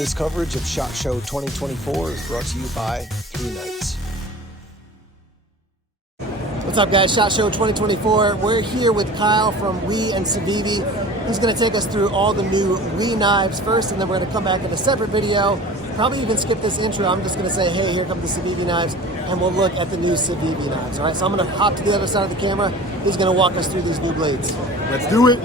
This coverage of SHOT Show 2024 is brought to you by 3 Knights. What's up, guys? SHOT Show 2024. We're here with Kyle from WE and Civivi. He's going to take us through all the new WE knives first, and then we're going to come back in a separate video. Probably even skip this intro. I'm just going to say, hey, here come the Civivi knives, and we'll look at the new Civivi knives. All right, so I'm going to hop to the other side of the camera. He's going to walk us through these new blades. Let's do it.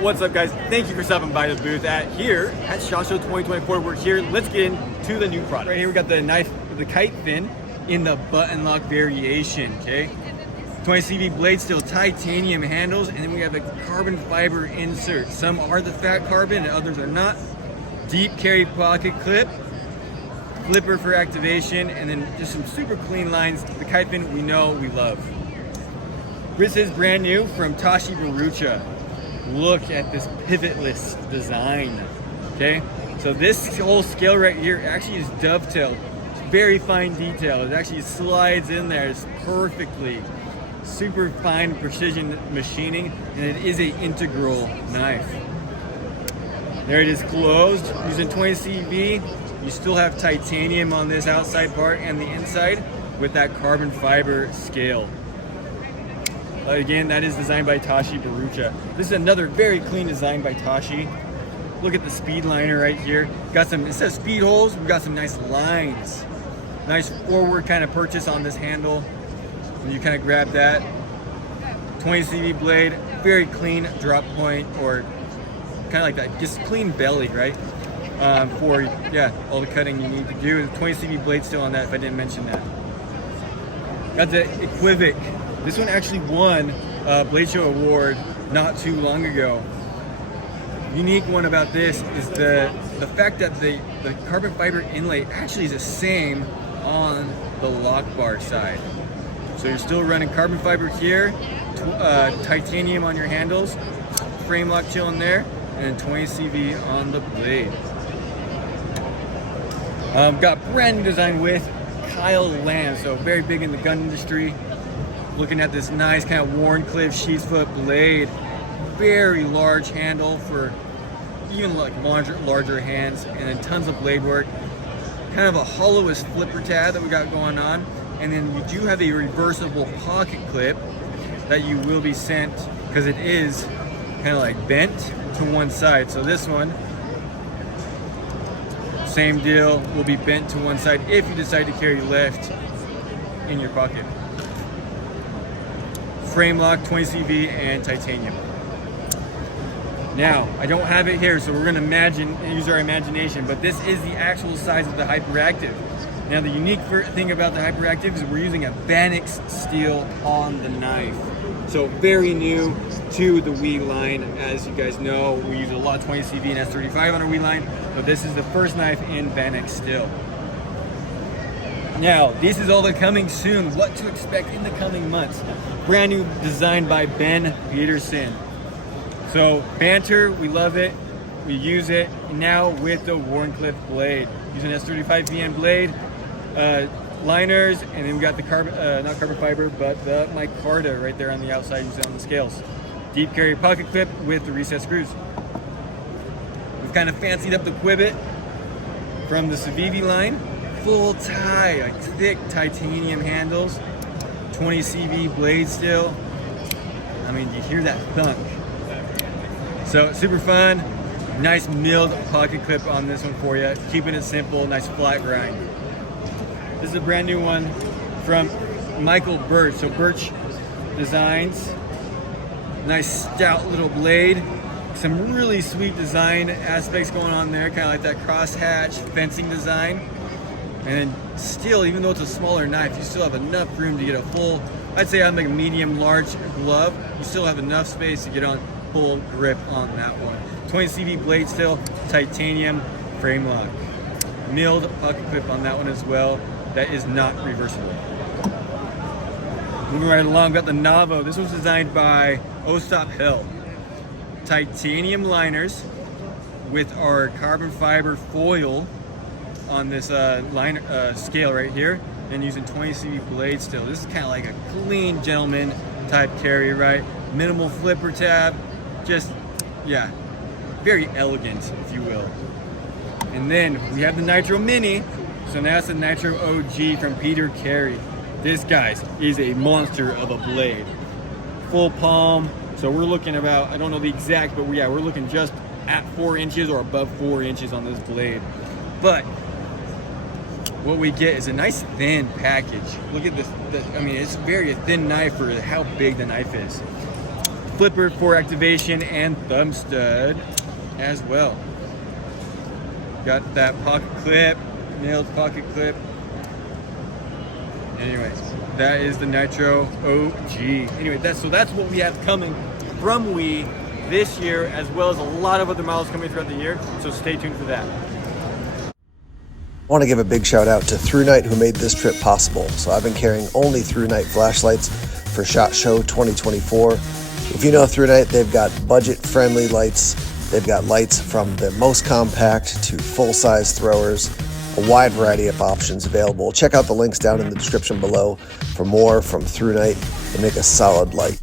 What's up, guys? Thank you for stopping by the booth at SHOT Show 2024. We're here. Let's get into the new product. Right here, we got the knife, the kite fin in the button lock variation. Okay, 20 CV blade steel titanium handles, and then we have a carbon fiber insert. Some are the fat carbon, and others are not. Deep carry pocket clip, flipper for activation, and then just some super clean lines. The kite fin we know we love. This is brand new from Tashi Barucha. Look at this pivotless design. Okay, so this whole scale right here actually is dovetailed. It's very fine detail. It actually slides in there perfectly. Super fine precision machining, and it is an integral knife. There it is closed using 20 CV. You still have titanium on this outside part and the inside with that carbon fiber scale. Again, that is designed by Tashi Barucha. This is another very clean design by Tashi. Look at the speed liner right here. Got some, it says speed holes. We've got some nice lines. Nice forward kind of purchase on this handle. And you kind of grab that. 20 CV blade, very clean drop point, or kind of like that, just clean belly, right? For all the cutting you need to do. 20 CV blade still on that, if I didn't mention that. Got the Equivoc. This one actually won a Blade Show award not too long ago. Unique one about this is the fact that the carbon fiber inlay actually is the same on the lock bar side. So you're still running carbon fiber here, titanium on your handles, frame lock chilling there, and 20 CV on the blade. Got brand new design with Kyle Lamb, so very big in the gun industry. Looking at this nice kind of Wharncliffe sheep's foot blade. Very large handle for even like larger hands, and then tons of blade work. Kind of a hollowest flipper tab that we got going on. And then you do have a reversible pocket clip that you will be sent, because it is kind of like bent to one side. So this one, same deal, will be bent to one side if you decide to carry left in your pocket. Frame lock, 20 CV, and titanium. Now, I don't have it here, so we're gonna use our imagination, but this is the actual size of the Hyperactive. Now, the unique thing about the Hyperactive is we're using a Vanix steel on the knife. So very new to the WE line. As you guys know, we use a lot of 20 CV and S35 on our WE line, but this is the first knife in Vanix steel. Now, this is all coming soon. What to expect in the coming months. Brand new design by Ben Peterson. So Banter, we love it. We use it now with the Wharncliffe blade. Using S35 VN blade, liners, and then we got the not carbon fiber, but the micarta right there on the outside using on the scales. Deep carry pocket clip with the recessed screws. We've kind of fancied up the Quibbit from the Civivi line. Full tie, like thick titanium handles, 20 CV blade still. I mean, you hear that thunk. So super fun. Nice milled pocket clip on this one for you. Keeping it simple, nice flat grind. This is a brand new one from Michael Birch. So Birch Designs. Nice stout little blade. Some really sweet design aspects going on there, kind of like that crosshatch fencing design. And then still, even though it's a smaller knife, you still have enough room to get a full, I'd say I'm like a medium large glove. You still have enough space to get on full grip on that one. 20 CV blade still, titanium frame lock. Milled pocket clip on that one as well. That is not reversible. Moving right along, we've got the Navo. This was designed by Ostap Hell. Titanium liners with our carbon fiber foil on this scale right here, and using 20 CV blade still. This is kind of like a clean gentleman type carry, right? Minimal flipper tab, just, yeah, very elegant, if you will. And then we have the Nitro Mini. So now it's the Nitro OG from Peter Carey. This, guys, is a monster of a blade. Full palm. So we're looking about, I don't know the exact, but we're looking just at 4 inches or above 4 inches on this blade. But what we get is a nice thin package. Look at this. I mean, it's very thin knife for how big the knife is. Flipper for activation and thumb stud as well. Got that pocket clip, nailed pocket clip. Anyways, that is the Nitro OG. Anyway, that's what we have coming from WE this year, as well as a lot of other models coming throughout the year. So stay tuned for that. I want to give a big shout out to ThruNite, who made this trip possible. So I've been carrying only ThruNite flashlights for SHOT Show 2024. If you know ThruNite, they've got budget-friendly lights. They've got lights from the most compact to full-size throwers. A wide variety of options available. Check out the links down in the description below for more from ThruNite and make a solid light.